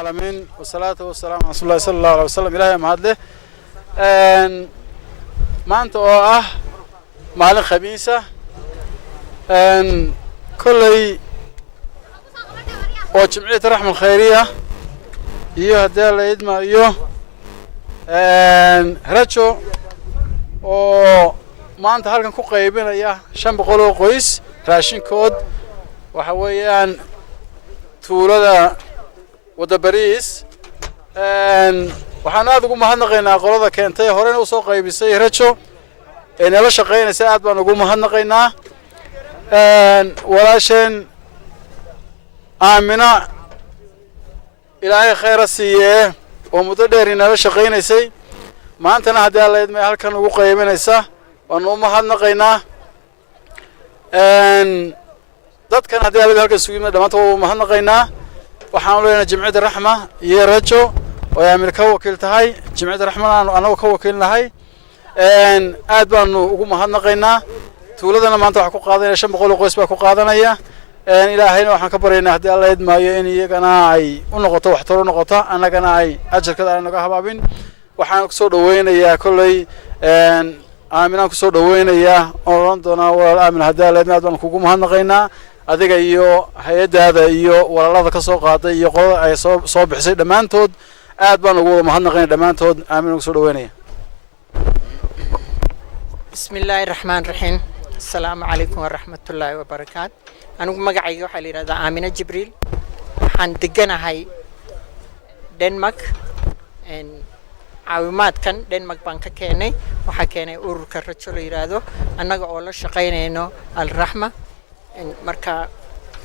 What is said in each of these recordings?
العالمين والصلاة والسلام على رسول الله صلى الله عليه وسلم. إلهي mahadle maanta oo ah maalin khamiisa kullay oo jimciyada raxmal khayriya iyo hadii la idmaayo rajo oo maanta halkan ku qaybinaya 500 oo qoys raashinkood waxa weeyaan tuulada wada bariis waxaan aad ugu mahadnaqaynaa qolada keentay horena u soo qaybisay rajo ee nala shaqeynaysa aad baan ugu mahadnaqaynaa walaasheen aamina ilaahay khayr siiye oo muddo dheer nala shaqeynaysay maantana hadii alla idmay halkan ugu qaybinaysa waan u mahadnaqaynaa dadkan hadii alla halkan suugina dhamaantood waa mahadnaqaynaa waxaan leenahay jimciyada raxma iyo rajo oo aamir ka wakiil tahay jimciyada raxmana anagu ka wakiilnahay aad baan ugu mahadnaqaynaa tuuladana maanta waxa ku qaadanaya 500 qoys baa ku qaadanaya ilaahayna waxaan ka baryaynaa hadii alla idmaayo in iyagana ay u noqoto wax taro noqoto anagana ay ajarkada aan naga habaabin waxaan ku soo dhaweynayaa kullay aaminaan ku soo dhaweynayaa oo doona walaal aamin hadii alla idmaayo baan kugu mahadnaqaynaa adiga iyo hay'adaada iyo walaalada ka soo qaaday iyo qolada ay soo bixisay dhamaantood aad baan ugu mahadnaqaynaa dhamaantood aamin ku soo dhaweynaya bismillaahir rahmaanir rahiim assalaamu alaykum wa rahmatullaahi wa barakaat anigu magacayga waxa la yiraahdaa Aamina Jibriil waxaan deganahay Denmark caawimaadkan Denmark baan ka keenay waxa keenay ururka rajo la yiraahdo annaga oo la shaqeynayno al rahma marka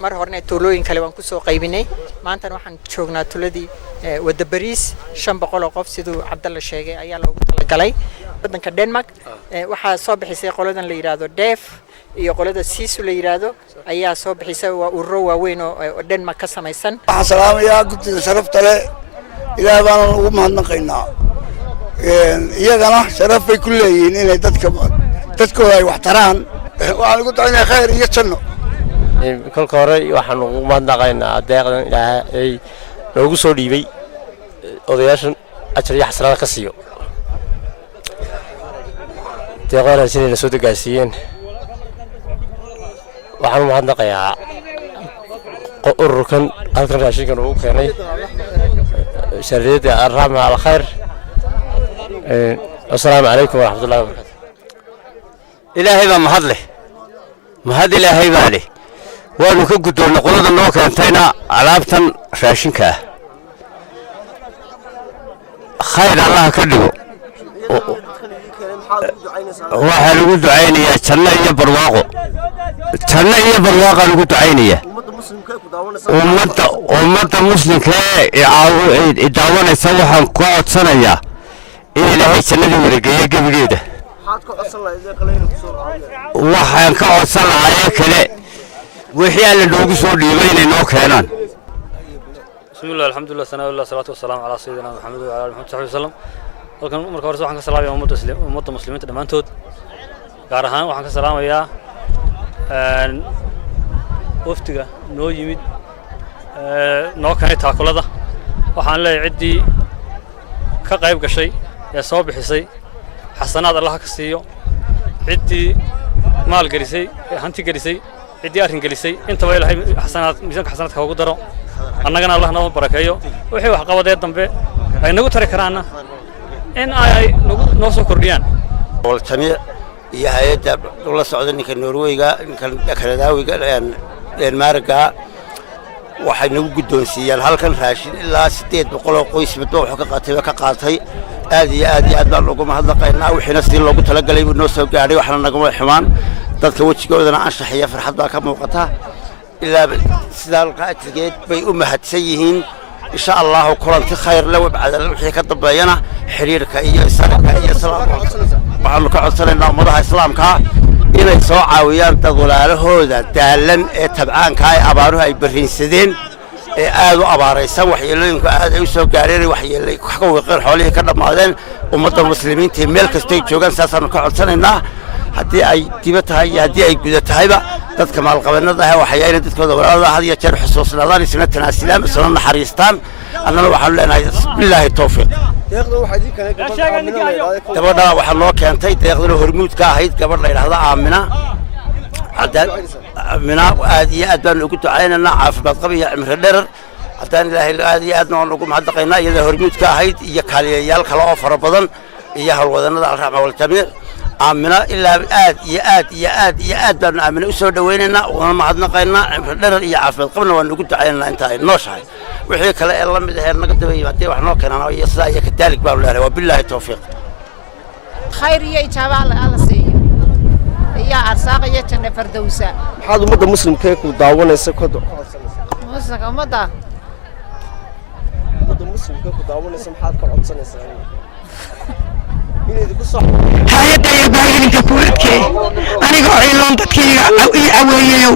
mar horna tuulooyin kale waan ku soo qaybinay maanta waxaan joognaa tuuladii wada bariis 500 qof sidoo Cabdalla sheegay ayaa loogu talagalay wadanka Denmark waxa soo bixisay qoladan la yiraahdo DEF iyo qolada Siisu la yiraahdo ayaa soo bixisay waa ururo waaweyn oo Denmark ka samaysan waxaan salaamayaa guddiga sharafta leh ilaahay baan ugu mahadnaqaynaa iyagana sharaf bay ku leeyihiin inay dadkooda ay wax taraan waxaan ugu ducaynayaa khayr iyo janno kolka hore waxaan ugu mahadnaqaynaa deeqdan ilaahay noogu soo dhiibay odayaashan ajar iyo xasanaad ka siiyo deeqana sidii soo dagaasiyeen waxaan u mahadnaqayaa ururkan halkan raashinkan uu keenay shariyada arrahma al khayr assalaamu alaykum wa rahmatullahi wa barakatuh ilaahay baa mahad ilaahay baa leh waanu ka guddoonnay qolada noo keentayna alaabtan raashinka khayr allah ka dhigo waxaa lagu ducaynayaa janno iyo barwaaqo lagu ducaynayaa ummadda muslimka ee daawanaysa waxaan ku codsanayaa in ilaahay jannada wareegeeyo gebigeeda waxaan ka codsan lahaa kale wixii alla noogu soo dhiibay inay noo keenaan bismillaah alxamdulilah sanaa illah salaatu wasalaamu calaa sayidina maxamed wa ala alihi wa sallam halkan marka hore waxaan ka salaamayaa ummadda muslimiinta dhammaantood gaar ahaan waxaan ka salaamayaa waftiga noo yimid noo keenay taakulada waxaan leeyahay ciddii ka qayb gashay ee soo bixisay xasanaad allah ka siiyo ciddii maal gelisay hanti gelisay ciddii arrin gelisay intaba ilaahay xasanaad miisaanka xasanaadka ugu daro annagana allah noo barakeeyo wixii wax qabadee dambe ay nagu tari karaana in ay noo soo kordhiyaan jamiic iyo hay'adda la socda ninka Norwayga ninka Kanadaawiga Denmarka waxay nagu guddoonsiiyeen halkan raashin ilaa 800 qoys midba wuxuu ka qaatay aad iyo aad baan ugu mahadnaqaynaa wixina si loogu talagalay inuu noo soo gaaray waxna nagama xumaan dadka wajigoodana anshax iyo farxad baa ka muuqata ilaa sidaan qaatigeed bay u mahadsan yihiin insha Allah kulanti khayr la wabcada wixii ka dambeeyana xiriirka iyo sanadka iyo salaamka waxaan ka codsanaynaa ummadaha islaamka inay soo caawiyaan dad walaalahooda daalan ee tabcaanka ay abaaruhu ay bariinsadeen ee aad u abaaraysan waxyeelooyinka aad ay u soo gaareen waxyeelay ka waqeen xoolihii ka dhamaadeen ummadda muslimiinta meel kasta ay joogaan saasaanu ka codsanaynaa haddii ay diba tahay iyo haddii ay guda tahayba dadka maalqabeennada ah waxay inay dadkooda walaalada had iyo jeer xusuusnaadaan isna tanaasilaan isna naxariistaan annana waxaan leenahay billaahi tawfiiq gabadha waxaa loo keentay deeqdana hormuud ka ahayd gabadh la yidhaahdo aamina aad iyo aad baanu ugu ducaynaynaa caafimaad qab iyo cimri dherer haddaan ilaahay aad iyo aadna waan ugu mahadnaqaynaa iyada hormuud ka ahayd iyo kaaliyayaal kale oo fara badan iyo howlwadannada alraxma waljamiic aamina ilaa aad iyo aad iyo aad iyo aad baanu aamina u soo dhawaynaynaa wana mahadnaqaynaa cimri dherer iyo caafimaad qabna waanu ugu ducaynaynaa inta ay nooshahay wixii kale ee la mid ahee naga daba yimaadee wax noo keenaan iyo sidaa iyo kadaalig baanu leenahay waa billaahi tawfiiq khayr iyo ijaaba alla siiyo iyo arsaaq iyo janno fardowsa maxaad ummadda muslimkee ku daawanaysa ummadda muslimkee ku daawanaysa maxaad ka codsanaysaa hay'adda iyo baahirinka ku adkee anigoo ciiloon dadkayga ii aweeyayow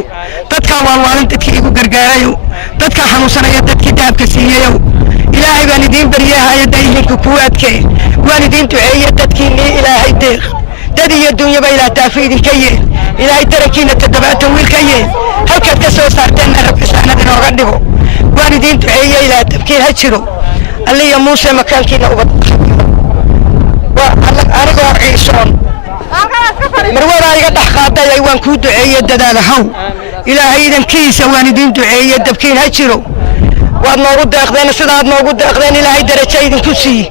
dadkaa waalwaalin dadkii igu gargaarayow dadkaa xanuunsanaya dadkii dahabka siiyayow ilaahay baan idiin baryay hay'adda ilinka kuu adkee waan idiin duceeye dadkiinnii ilaahay deeq dad iyo dunyaba ilaah taafi idinka yee ilaahay tarankiina 7 wiil ka yee halkaad ka soo saarteenna rabbi saanad inooga dhigo waan idiin duceeye ilaah tabkiin ha jiro alliya muuse makaankiina ubad anigoo ciisoon marwadaa iga dhex qaaday waan kuu duceeye dadaala haw ilaahay idankiisa waan idiin duceeye dabkiin ha jiro waad noogu deeqdeen sidaad noogu deeqdeen ilaahay darajo idinku sii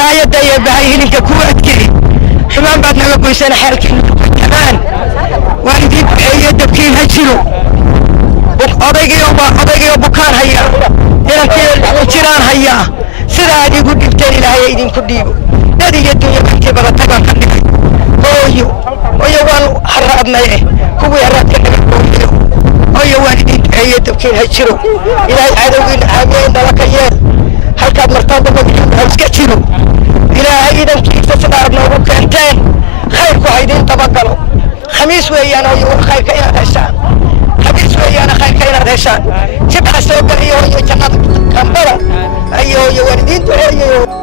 hay'adda iyo bahay hilinka kuu adkeey xumaan baad naga goyseen xaalkiina tamaan waan idiin duceeye dabkiin ha jiro odaygiyo bukaan hayaa inankii jiraan hayaa sidaad igu dhibteen ilaahay idinku dhiibo dad iyo dunya intii badatagaan ka dhigay hooyo waan haraadnaye kuwii haraadka naga gooyo hooyo waan idiin duceeye dabkiin ha jiro ilaahay cadowgiina caamiye indhala ka yeel halkaad martaan dabadiin ha iska jiro ilaahay idankiisa sidaad noogu keenteen khayrku ha idiin dabagalo khamiis weeyaan hooyo khayrka inaad heshaan khamiis weeyaan khayrka inaad heshaan jibca soo galiyo hooyo jannada kambada ayo waan idiin duceeye